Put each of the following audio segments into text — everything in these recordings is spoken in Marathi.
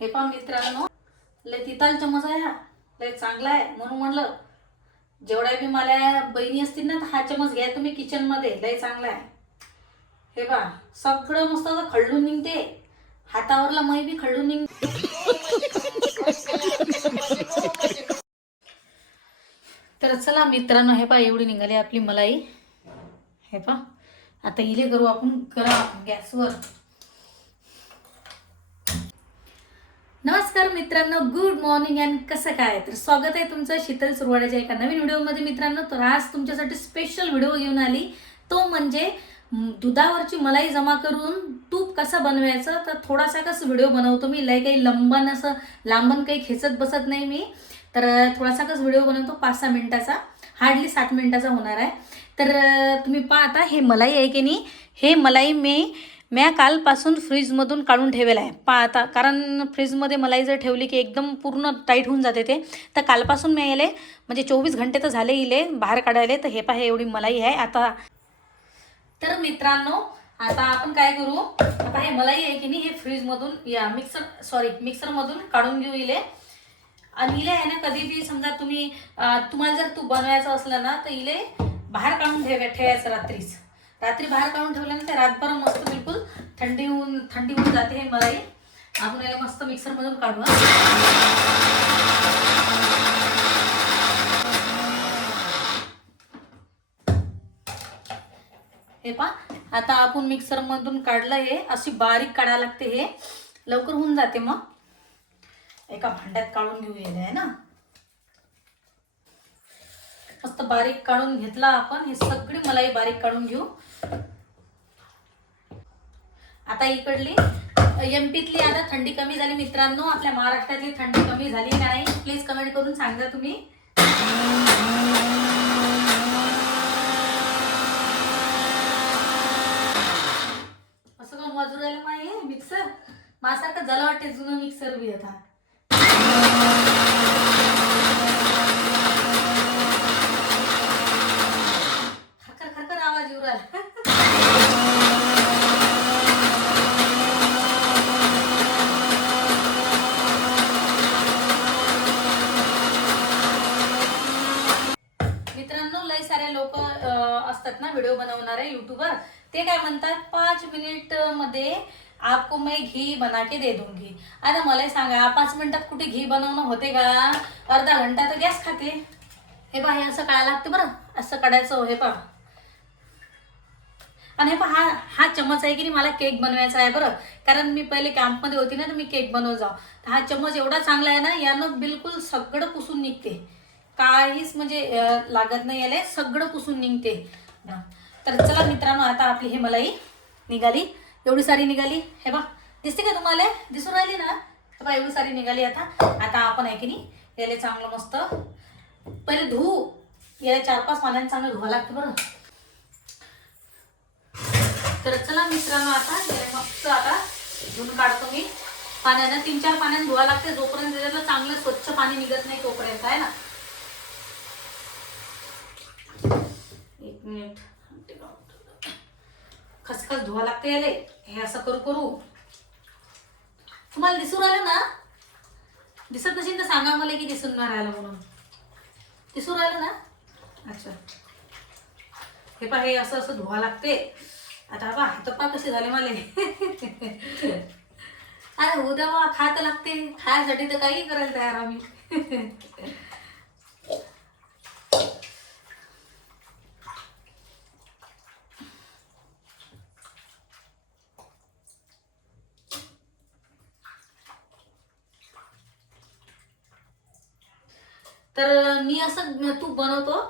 हे पहा मित्रांनो लय तिताल चमच आहे हा. लय चांगला आहे. म्हणून म्हणलं जेवढ्या बी मला बहिणी असतील ना तर हा चमच घ्या तुम्ही किचनमध्ये लय चांगला आहे. हे पहा सगळं मस्त असं खळून निघते. हातावरला मै बी खळून निघते तर चला मित्रांनो हे पहा एवढी निघाली आपली मलाई. हे पहा आता इले करू आपण करा गॅसवर. नमस्कार मित्रांनो गुड मॉर्निंग अँड कसं काय? तर स्वागत आहे तुमचं शीतल सुरवाड्याच्या एका नवीन व्हिडिओमध्ये मित्रांनो. तर आज तुमच्यासाठी स्पेशल व्हिडिओ घेऊन आली. तो म्हणजे दुधावरची मलाई जमा करून तूप कसं बनवायचं? तर थोडासा कसं व्हिडिओ बनवतो मी. लय काही लंबन असं लांबन काही खेचत बसत नाही मी. तर थोडासा कसं व्हिडिओ बनवतो. पाच सहा मिनिटाचा. हार्डली सात मिनिटाचा होणार आहे. तर तुम्ही पाहता हे मलाई आहे की नाही? हे मलाई मी म्या कालपासून फ्रीजमधून काढून ठेवेलं आहे. पाहता कारण फ्रीजमध्ये मलाई जर ठेवली की एकदम पूर्ण टाईट होऊन जाते ते तर कालपासून मी याले म्हणजे चोवीस घंटे तर झाले इले बाहेर काढायले तर हे पहा एवढी मलाई आहे. आता तर मित्रांनो आता आपण काय करू आता हे मलाई आहे की नाही हे फ्रीजमधून या मिक्सर सॉरी मिक्सरमधून काढून घेऊ इले. आणि इले आहे ना कधी बी समजा तुम्ही तुम्हाला जर तू बनवायचं असलं ना तर इले बाहेर काढून ठेवा ठेवायचं रात्रीच. रात्री बाहेर काढून ठेवल्यानंतर रातभर मस्त बिलकुल थंडी होऊन थंडी होऊन जाते हे मलाई आपण याला मस्त मिक्सरमधून काढू हे. पा आता आपण मिक्सरमधून काढलं हे. अशी बारीक काढायला लागते हे. लवकर होऊन जाते मग. एका भांड्यात काढून घेऊ येणे आहे ना? मस्त बारीक काढून घेतला आपण. हे सगळी मलाई बारीक काढून घेऊ. आता इकडली एमपीतली आता थंडी कमी झाली. मित्रांनो आपल्या महाराष्ट्रातली थंडी कमी झाली का नाही प्लीज कमेंट करून सांगा तुम्ही असं कोण वाजू राहिलं माय मिक्सर माझ्यासारखं झालं वाटते जुनं मिक्सर बी आता खरखर खरखर आवाज येऊ राहिला मित्रांनो लय सारे लोक असतात ना व्हिडिओ युट्यूबर ते काय म्हणतात पाच मिनिटमध्ये आपको मैं घी बना के दे दूंगी. आता मला सांगा पाच मिनिटात कुठे घी बनवणं होते का? अर्धा घंटा तर गॅस खाते. हे पहा हे असं काढायला लागते बरं. असं काढायचं हे पहा. आणि हे पहा हा हा चमच आहे की नाही मला केक बनवायचा आहे बरं. कारण मी पहिले कॅम्पमध्ये होती ना तर मी केक बनवत जाऊ. तर हा चमच एवढा चांगला आहे ना यानं बिलकुल सगळं पुसून निघते. काहीच म्हणजे लागत नाही याला सगळं पुसून निघते. तर चला मित्रांनो आता आपली हे मलाई निघाली. एवढी सारी निघाली. हे बा दिसते का तुम्हाला? दिसून राहिली ना? हे बा एवढी सारी निघाली आता. आता आपण आहे की नाही याला चांगलं मस्त पहिले धुवू. याला चार पाच पाण्याने चांगलं धुवा लागतं बरं. तर चला मित्रांनो आता याला मस्त आता धुवून काढतो मी. पाण्यानं तीन चार पाण्याने धुवा लागते. जोपर्यंत त्याच्यातलं चांगलं स्वच्छ पाणी निघत नाही तोपर्यंत आहे ना? एक मिनिट. खसखस धुवा लागते याले. हे असं करू करू. तुम्हाला दिसून राहिलं ना? दिसत नसेल तर सांगा मला की दिसून नाही राहिलं म्हणून. दिसून राहिलं ना? अच्छा. हे पहा हे असं असं धुवा लागते आता बा हात पा कसे झाले मला. अरे उद्या बा खात लागते खायसाठी तर काही करायला तयार आम्ही. तर मी असं तूप बनवतो.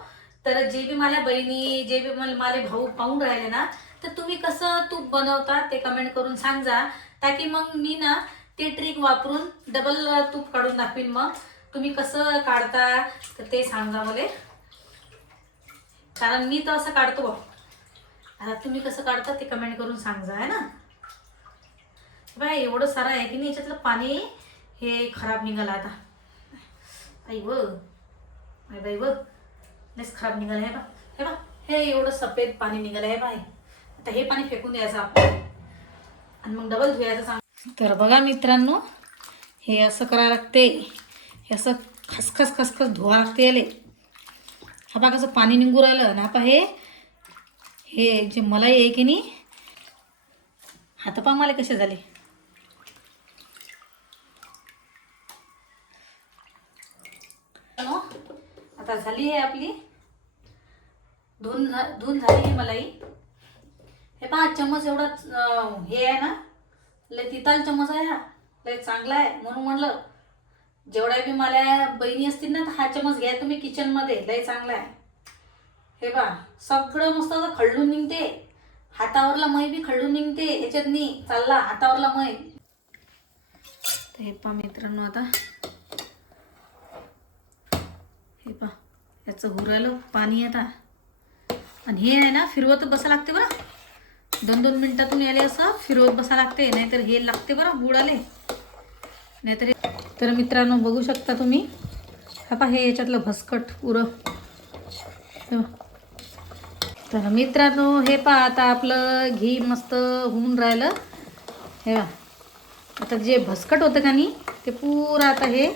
तर जे बी मला बहिणी जे बी मला माझे भाऊ पाहून राहिले ना तर तुम्ही कसं तूप बनवता ते कमेंट करून सांगा ताकी मग मी ना ते ट्रिक वापरून डबल तूप काढून दाखवीन मग. तुम्ही कसं काढता तर ते सांगा मला. कारण मी तर असं काढतो बा आता तुम्ही कसं काढता ते कमेंट करून सांगा आहे ना? बाय एवढं सारं आहे की नाही याच्यातलं पाणी हे खराब निघालं आता. आई व आई बाई बघ लस खराब निघालं आहे बा हे बा हे एवढं सफेद पाणी निघालं आहे बाय आता हे पाणी फेकून द्यायचं आपण. आणि मग डबल धुयाचं सांग. तर बघा मित्रांनो हे असं करावं लागते. हे असं खसखस खसखस धुवा लागते याले. हा बा कसं पाणी निघू राहिलं. आणि आता हे हे जे मलाई आहे की नाही हातपा मला कसे झाले? आता झाली आहे आपली. धुन धुन झाली आहे मलाई. हे पहा चमच एवढा हे आहे ना. लय तिताल चमच आहे हा. लय चांगला आहे. म्हणून म्हणलं जेवढ्या बी मला बहिणी असतील ना हा चमच घ्या तुम्ही किचनमध्ये लय चांगला आहे. हे पहा सगळं मस्त असं खळून निघते. हातावरला मै बी खळून निघते. ह्याच्यात नी चालला हातावरला मै हे पा मित्रांनो आता. हे पा याचं हुरायलं पाणी आता. आणि हे आहे ना फिरवत बसा लागते बरं. दोन दोन मिनटातून याले असं फिरवत बसा लागते नाहीतर हे लागते बरं बुडाले नाहीतर हे- तर मित्रांनो बघू शकता तुम्ही. हा पहा हे याच्यातलं भसकट पुरं तर मित्रांनो हे पहा आता आपलं घी मस्त होऊन राहिलं. हे आता जे भसकट होतं का नाही ते पुरं आता हे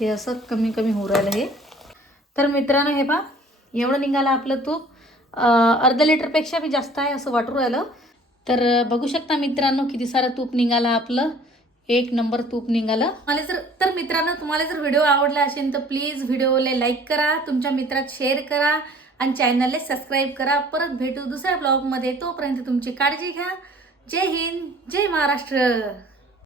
हे असं कमी कमी होऊ राहिलं हे. तर मित्रांनो हे पहा. एवढं निघालं आपलं तूप. अर्धा लिटरपेक्षा बी जास्त आहे असं वाटू राहिलं. तर बघू शकता मित्रांनो किती सारं तूप निघालं आपलं. एक नंबर तूप निघालं. मला जर तर मित्रांनो तुम्हाला जर व्हिडिओ आवडला असेल तर प्लीज व्हिडिओला लाईक करा तुमच्या मित्रात शेअर करा आणि चॅनलला सबस्क्राईब करा. परत भेटू दुसऱ्या ब्लॉगमध्ये. तोपर्यंत तुमची काळजी घ्या. जय हिंद जय महाराष्ट्र.